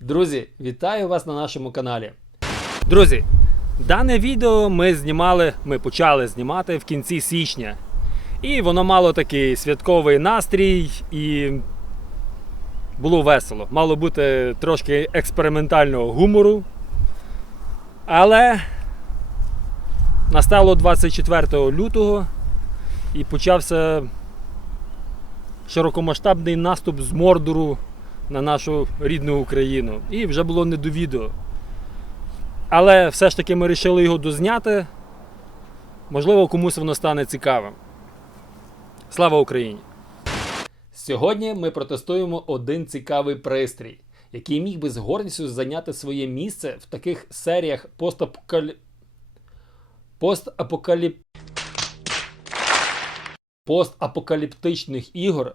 Друзі, вітаю вас на нашому каналі. Друзі, дане відео ми знімали, ми почали знімати в кінці січня. І воно мало такий святковий настрій і було весело. Мало бути трошки експериментального гумору. Але настало 24 лютого і почався широкомасштабний наступ з Мордору на нашу рідну Україну. І вже було не до відео. Але все ж таки ми вирішили його дозняти. Можливо, комусь воно стане цікавим. Слава Україні! Сьогодні ми протестуємо один цікавий пристрій, який міг би з гордістю зайняти своє місце в таких серіях постапокалі... постапокаліп... постапокаліптичних ігор,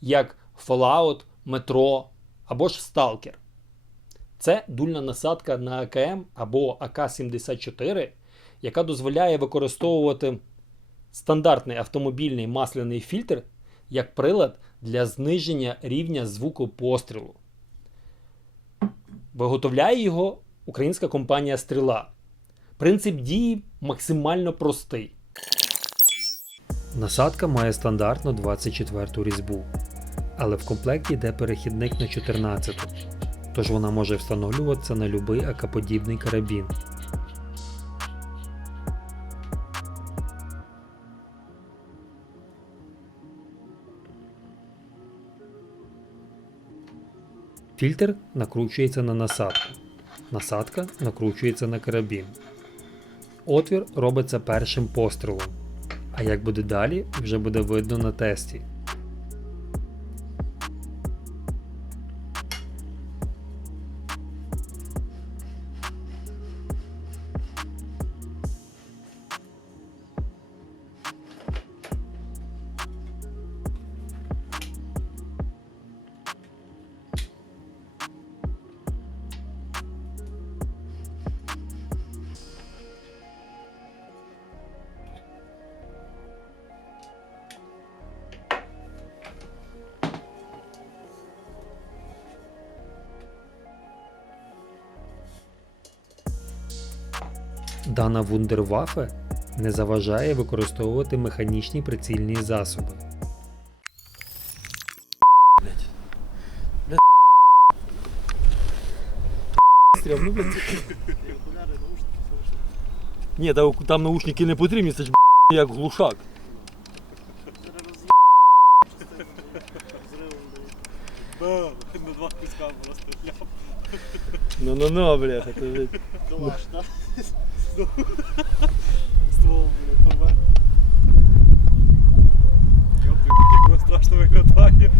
як Fallout, Metro або ж Stalker. Це дульна насадка на АКМ або АК-74, яка дозволяє використовувати стандартний автомобільний масляний фільтр як прилад для зниження рівня звуку пострілу. Виготовляє його українська компанія Стріла. Принцип дії максимально простий. Насадка має стандартну 24 різьбу, але в комплекті йде перехідник на 14, тож вона може встановлюватися на будь-який акаподібний карабін. Фільтр накручується на насадку. Насадка накручується на карабін. Отвір робиться першим пострілом. А як буде далі, вже буде видно на тесті. Дана вундервафе не заважає використовувати механічні прицільні засоби. Ні, там наушники не потрібні, це ж як глушак. Да, на два куска просто ляп. Ну ну ну, бляха, це вже- Калаш, да? Ствол, блядь, ПБ. Ёпты, було страшно виглядає.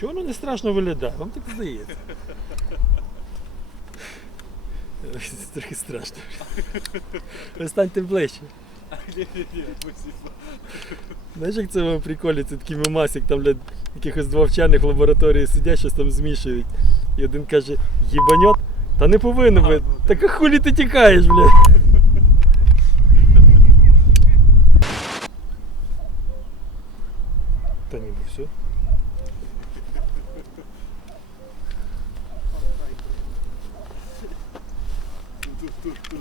Чого воно не страшно виглядає? Вам так здається. Трохи страшно. Ви станьте ближче. Знаєш, як це в приколі, це такий мемасик, там блядь, якихось два вчених в лабораторії сидять, щось там змішують. І один каже, їбаньот, та не повинно А, бути. ну, Так а хулі ти тікаєш, блядь. Та ніби все.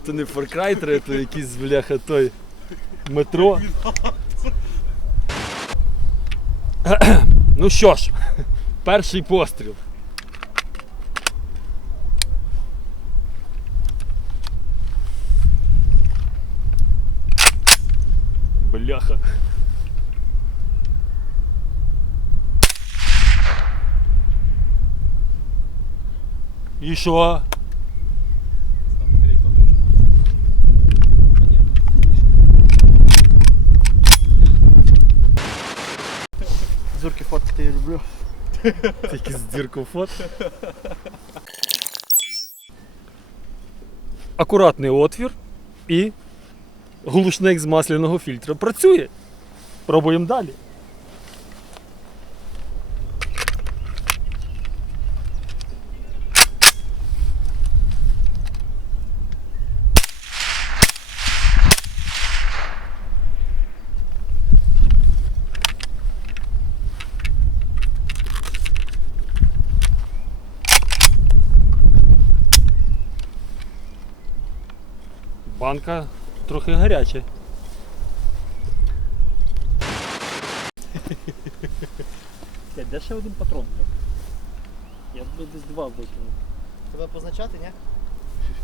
Це не Far Cry 3, то якийсь бляха той метро. Ну що ж, перший постріл. Бляха. І що? Там батарейка нужна. А ні. Зурки фоткати я люблю. Тільки з дірку фото. Акуратний отвір і глушник з масляного фільтра. Працює. Пробуємо далі. Банка трохи гаряча. Де ще один патрон? Я б десь два викинув. Тебе позначати, ні?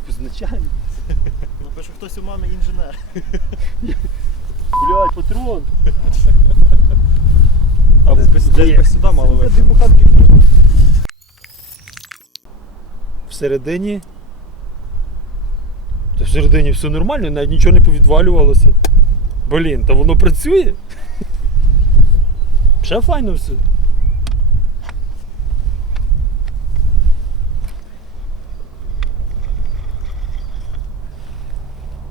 Позначаю. Ну, пишу, хтось у мами інженер. Блядь, патрон. А десь би сюди мало вийти. Всередині. Всередині все нормально, навіть нічого не повідвалювалося. Блін, та воно працює. Ще файно все.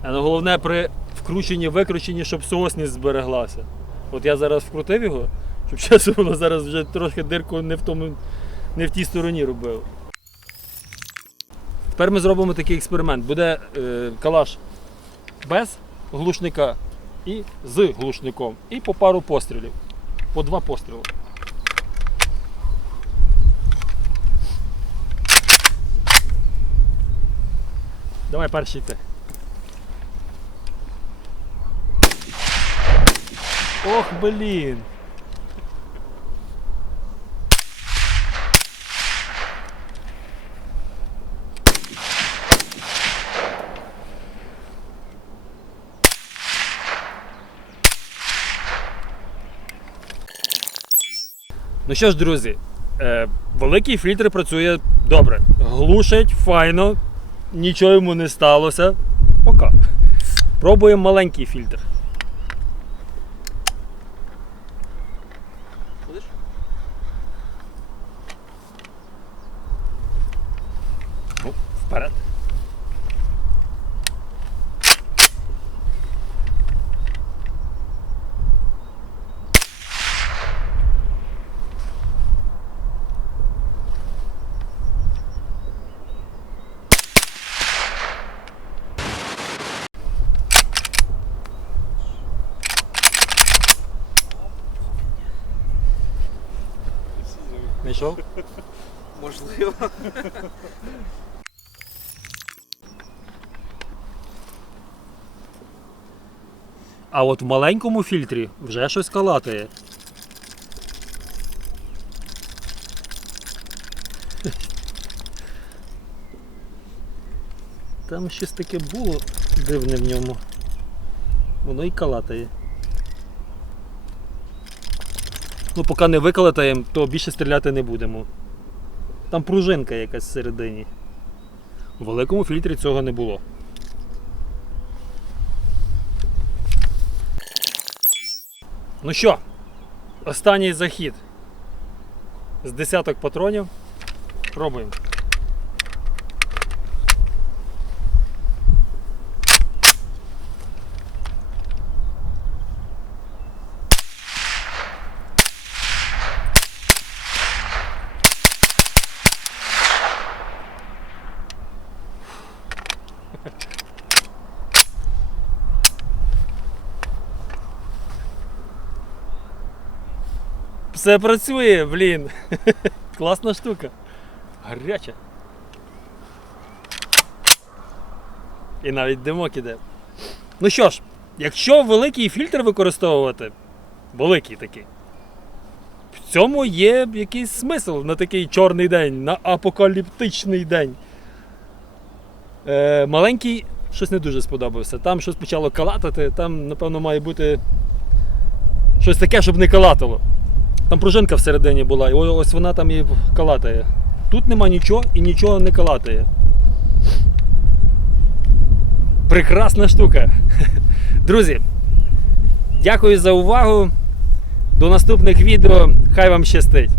А ну, головне при вкрученні, викрученні, щоб соосність збереглася. От я зараз вкрутив його, щоб часу воно зараз вже трохи дирку не в тому, не в тій стороні робив. Тепер ми зробимо такий експеримент. Буде е, калаш без глушника і з глушником. І по пару пострілів. По два постріли. Давай перший ти. Ох, блін. Ну що ж, друзі, е, великий фільтр працює добре. Глушить, файно, нічого йому не сталося. Пока. Пробуємо маленький фільтр. Знайшов? Можливо. А от в маленькому фільтрі вже щось калатає. Там щось таке було дивне в ньому. Воно і калатає. Ну, поки не викалатаємо, то більше стріляти не будемо. Там пружинка якась всередині. У великому фільтрі цього не було. Ну що, останній захід з десяток патронів. Пробуємо. Все працює, блін. Класна штука. Гаряча. І навіть димок іде. Ну що ж, якщо великий фільтр використовувати, великий такий, в цьому є якийсь смисл на такий чорний день, на апокаліптичний день. Е, маленький щось не дуже сподобався. Там щось почало калатати, там, напевно, має бути щось таке, щоб не калатало. Там пружинка всередині була, і ось вона там і калатає. Тут нема нічого і нічого не калатає. Прекрасна штука. Друзі, дякую за увагу. До наступних відео. Хай вам щастить.